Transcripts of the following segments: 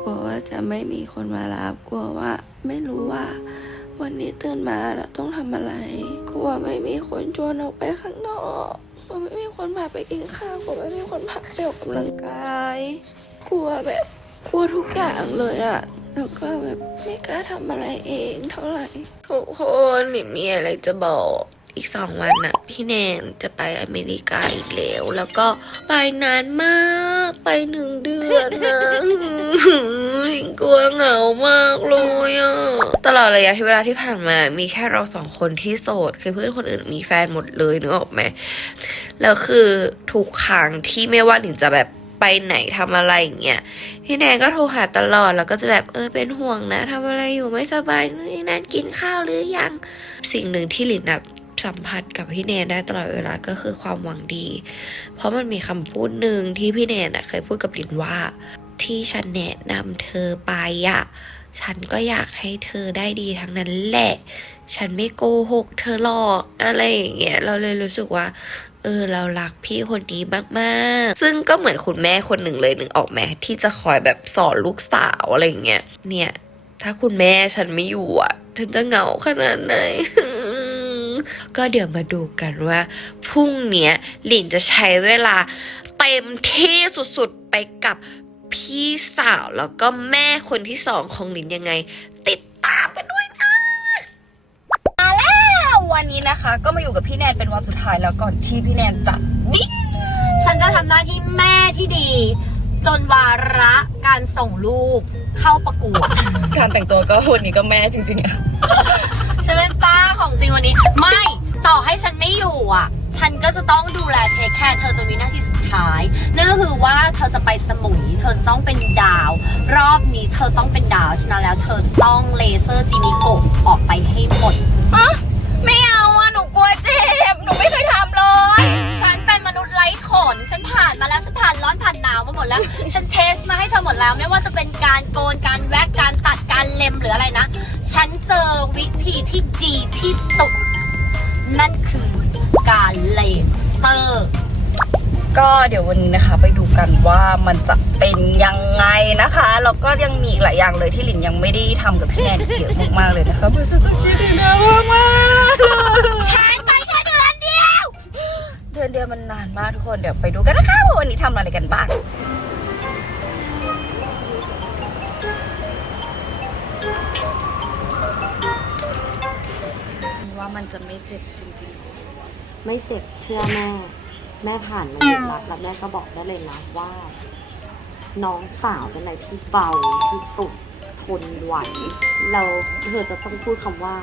กลัวว่าจะไม่มีคนมารับกลัวว่าไม่รู้ว่า วันนี้ตื่นมาแล้วต้องทำอะไรกลัวไม่มีคนชวนออกไปข้างนอกกลัวไม่มีคนพาไปกินข้าวกลัวไม่มีคนพาไปออกกำลังกายกลัวแบบกลัวทุกอย่างเลยอะแล้วก็แบบไม่กล้าทำอะไรเองเท่าไหร่ทุกคนหนิมีอะไรจะบอกอีกสองวันน่ะพี่แนนจะไปอเมริกาอีกแล้ว แล้วก็ไปนานมากไปหนึ่งเดือนนะ กลัวเหงามากเลยอะตลอดระยะที่เวลาที่ผ่านมา มีแค่เราสองคนที่โสด คือเพื่อนคนอื่นมีแฟนหมดเลยนึกออกไหมแล้วคือทุกครั้งที่ไม่ว่าหลิงจะแบบไปไหนทำอะไรอย่างเงี้ยพี่แนนก็โทรหาตลอดแล้วก็จะแบบเออเป็นห่วงนะทำอะไรอยู่ไม่สบายนี่นั่นกินข้าวหรือยัง สิ่งหนึ่งที่หลินแบบสัมผัสกับพี่แนนได้ตลอดเวลาก็คือความหวังดี เพราะมันมีคำพูดหนึ่งที่พี่แนนอะเคยพูดกับหลินว่า ที่ฉันแนะนำเธอไปอะฉันก็อยากให้เธอได้ดีทั้งนั้นแหละ ฉันไม่โกหกเธอหรอก อะไรอย่างเงี้ย เราเลยรู้สึกว่า เออ เรารักพี่คนนี้มากๆ ซึ่งก็เหมือนคุณแม่คนหนึ่งเลยหนึ่งออกแม้ที่จะคอยแบบสอนลูกสาวอะไรอย่างเงี้ย เนี่ย ถ้าคุณแม่ฉันไม่อยู่อะฉันจะเหงาขนาดไหนก็เดี๋ยวมาดูกันว่าพรุ่งนี้หลินจะใช้เวลาเต็มที่สุดๆไปกับ พี่สาวแล้วก็แม่คนที่สองของหลินยังไง ติดตามกันด้วยนะวันนี้นะคะ ก็มาอยู่กับพี่แนนเป็นวันสุดท้ายแล้วก่อนที่พี่แนนจะบินฉันจะทำหน้าที่แม่ที่ดี จนวาระการส่งลูกเข้าประกวด การแต่งตัวก็วันนี้ก็แม่จริงๆอะฉันเป็นป้าของจริงวันนี้ ไม่ต่อให้ฉันไม่อยู่อะ ฉันก็จะต้องดูแลเทคแคร์เธอจะมีหน้าที่สุดท้าย นั่นก็คือว่าเธอจะไปสมุย เธอจะต้องเป็นดาว รอบนี้เธอต้องเป็นดาวฉะนั้นแล้ว เธอต้องเลเซอร์จินิโกะออกไปให้หมดไม่เอาอะหนูกลัวเจ็บ หนูไม่เคยทำเลย ฉันเป็นมนุษย์ไร้ขน ฉันผ่านมาแล้ว ฉันผ่านร้อนผ่านหนาวมาหมดแล้ว ฉันเทสมาให้เธอหมดแล้ว ไม่ว่าจะเป็นการโกน การแว็กการตัด การเล็มหรืออะไรนะ ฉันเจอวิธีที่ดีที่สุด นั่นคือ การเลเซอร์ ก็เดี๋ยววันนี้นะคะไปดูกันว่ามันจะเป็นยังไงนะคะแล้วก็ยังมีอีกหลายอย่างเลยที่หลินยังไม่ได้ทำกับพี่แนนอีกเยอะมากๆเลยนะคะมันจะต้องคิดดีนะมากๆเลยฉันไปแค่เดือนเดียว เดือนเดียวมันนานมากทุกคนเดี๋ยวไปดูกันนะคะว่าวันนี้ทำอะไรกันบ้างว่ามันจะไม่เจ็บจริง ไม่เจ็บเชื่อแม่ แม่ผ่านมาเยอะแล้วแล้วแม่ก็บอกได้เลยนะว่า น้องสาวเป็นอะไรที่เบาที่สุดทนไหวเราเธอจะต้องพูดคำว่า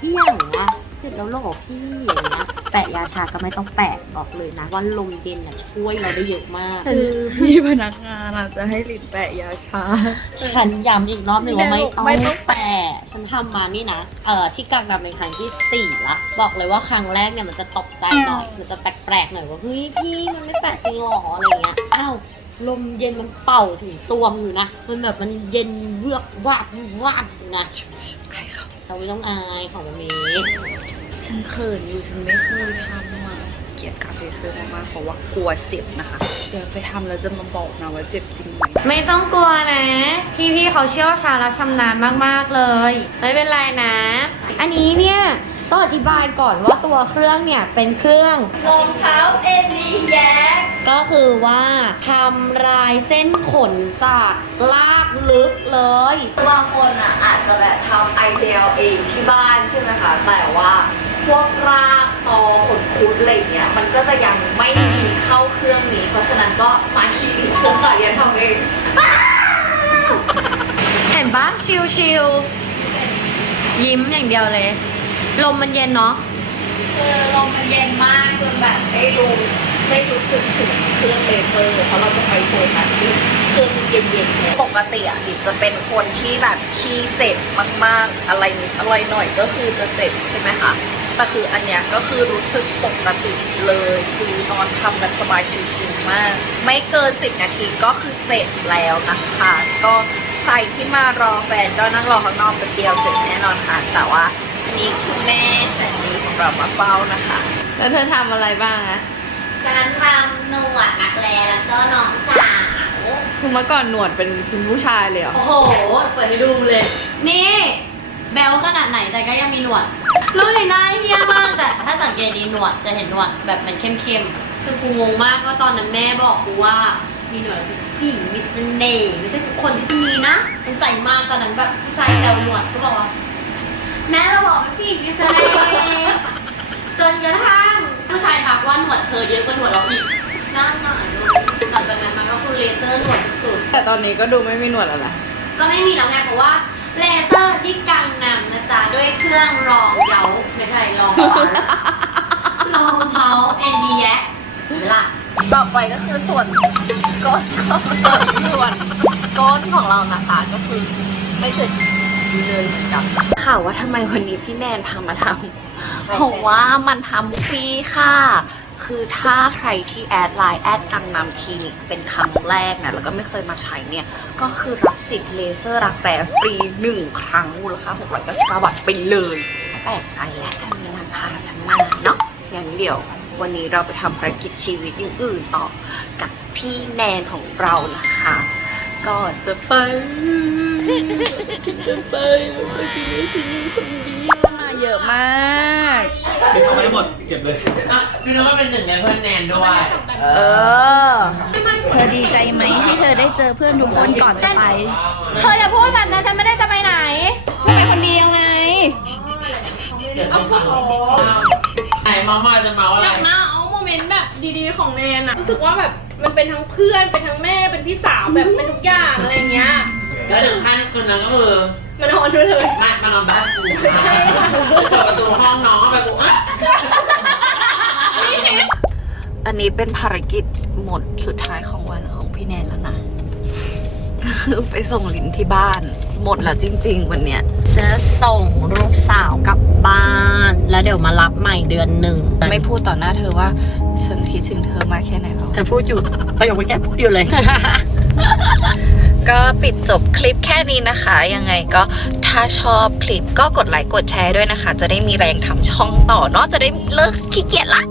เอี่ยงนะเสร็จแล้วหรอพี่อย่างเงี้ย แปะยาชาก็ไม่ต้องแปะบอกเลยนะว่าลมเย็นน่ะช่วยเราได้เยอะมากๆคือพี่พนักงานอาจจะให้หลินแปะยาชา ฉันย้ำอีกรอบหนึ่งว่าไม่ต้องไม่ต้องแปะฉันทำมานี่นะเอ่อที่กังนำเป็นครั้งที่สี่ละบอกเลยว่าครั้งแรกเนี่ยมันจะตกใจหน่อยมันจะแปลกๆหน่อยว่าเฮ้ยพี่มันไม่แปะจริงหรออะไรเงี้ยอ้าวลมเย็นมันเป่าถึงซวงอยู่นะ มันแบบมันเย็นเวือกวาบวาบนะเราไม่ต้องอายของมันนี้ ฉันเขินอยู่ฉันไม่เคยทำมาเกลียดการเลเซอร์มากๆเพราะว่ากลัวเจ็บนะคะ เดี๋ยวไปทำแล้วจะมาบอกนะว่าเจ็บจริงไหมไม่ต้องกลัวนะ พี่ๆเขาเชี่ยวชาญและชำนาญมากๆเลย ไม่เป็นไรนะ อันนี้เนี่ยต้องอธิบายก่อนว่าตัวเครื่องเนี่ยเป็นเครื่องรองเท้าเอ็นดีแยกก็คือว่าทำลายเส้นขนจากลากลึกเลยบางคนอะอาจจะแบบทำไอเดียเองที่บ้านใช่ไหมคะแต่ว่า พวกรากตอขนคุดอะไรเงี้ยมันก็จะยังไม่ดีเข้าเครื่องนี้ เพราะฉะนั้นก็มาคลินิกเธอค่ะเรียนทำเองเห็นปะชิลๆยิ้มอย่างเดียวเลย ลมมันเย็นเนาะคือลมมันเย็นมากจนแบบไม่รู้ไม่รู้สึกถึงเครื่องเลเซอร์เพราะเราจะไปโซนนั้นที่เครื่องเย็นๆเนี่ยปกติอะดิจะเป็นคนที่แบบขี้เจ็บมากๆ อะไรนิดอะไรหน่อยก็คือจะเจ็บใช่ไหมคะ แต่คืออันเนี้ยก็คือรู้สึกปกติเลย คือนอนทำกันสบายชิวๆมาก ไม่เกินสิบนาทีก็คือเสร็จแล้วนะคะ ก็ใครที่มารอแฟนก็นั่งรอข้างนอกไปเดียวเสร็จแน่นอนค่ะ แต่ว่าอันนี้คือแม่แสนดีของเรามาเฝ้านะคะ แล้วเธอทำอะไรบ้างอะฉันทำหนวดนักแลแล้วก็น้องสาว คือเมื่อก่อนหนวดเป็นคุณผู้ชายเลยเหรอ โอ้โห เปิดให้ดูเลย นี่ แบลขนาดไหนแต่ก็ยังมีหนวด รู้เลยหน้าเฮี้ยมากแต่ถ้าสังเกตดีหนวดจะเห็นหนวดแบบมันเข้มๆซึ่งกูงงมากว่าตอนนั้นแม่บอกกูว่ามีหนวดคือผู้หญิงมีเสน่ห์ไม่ใช่ทุกคนที่จะมีนะตั้งใจมากตอนนั้นแบบผู้ชายแซวหนวดก็บอกว่าแม่เราบอกเป็นผู้หญิงมีเสน่ห์จนกระทั่งผู้ชายทักว่าหนวดเธอเยอะกว่าหนวดเราอีกน่าหน่อยหลังจากนั้นมันก็คือเลเซอร์หนวดสุดๆแต่ตอนนี้ก็ดูไม่มีหนวดอะไรก็ไม่มีแล้วไงเพราะว่า เลเซอร์ที่กังนำนะจ๊ะ ด้วยเครื่องรองเยาไม่ใช่รองเผารองเผาเอ็นดีแยะเห็นไหมล่ะต่อไปก็คือส่วนก้นของเราส่วนก้นของเรานะคะก็คือไม่เสร็จเลยเหมือนกันข่าวว่าทำไมวันนี้พี่แนนพามาทำเพราะว่ามันทำฟรีค่ะ คือถ้าใครที่แอดไลน์แอดกังนำคลินิกเป็นครั้งแรกนะแล้วก็ไม่เคยมาใช้เนี่ย ก็คือรับสิทธิ์เลเซอร์รักแร้ฟรีหนึ่งครั้งมูลค่า699บาทไปเลยแปลกใจแล้วทำไมนางพาฉันมาเนาะงั้นเดี๋ยววันนี้เราไปทำภารกิจชีวิตอ,อื่นต่อกับพี่แนนของเรานะคะก่อนจะไปจะไปกินชีวิตคนเดียว เยอะมาก เก็บเอาไว้หมดเก็บเลยคือนึกว่าเป็นหนึ่งในเพื่อนแนนด้วยเออ เธอดีใจไหมที่เธอได้เจอเพื่อนทุกคนก่อนจะไป เธออย่าพูดแบบนั้นฉันไม่ได้จะไปไหนทำไมคนดียังไง เดี๋ยวต้องฟังไหนมอมอยจะเมาอะไร อยากมาเอาโมเมนต์แบบดีๆของแนนอะรู้สึกว่าแบบมันเป็นทั้งเพื่อนเป็นทั้งแม่เป็นพี่สาวแบบเป็นทุกอย่างอะไรเงี้ยแล้วถึงขั้นคืนนั้นก็คือ มันนอนด้วยเลย มามานอนบ้านกูใช่ค่ะ เปิดประตูห้องน้องเข้าไปกูอะอันนี้เป็นภารกิจหมดสุดท้ายของวันของพี่แนนแล้วนะก็คือไปส่งลินที่บ้าน หมดแล้วจริง ๆ วันเนี้ยจะส่งลูกสาวกลับบ้าน แล้วเดี๋ยวมารับใหม่เดือนหนึ่งไม่พูดต่อหน้าเธอว่าฉันคิดถึงเธอมากแค่ไหนหรอจะพูดอยู่ประโยคไม่แก้พูดอยู่เลย ก็ปิดจบคลิปแค่นี้นะคะ ยังไงก็ถ้าชอบคลิปก็กดไลค์กดแชร์ด้วยนะคะ จะได้มีแรงทำช่องต่อเนาะจะได้เลิกขี้เกียจละ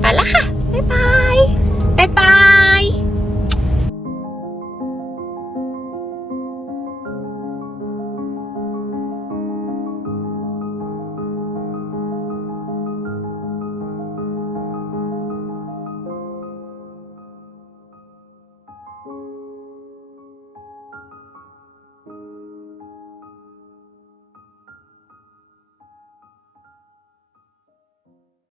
ไปละค่ะ บ๊ายบาย บ๊ายบาย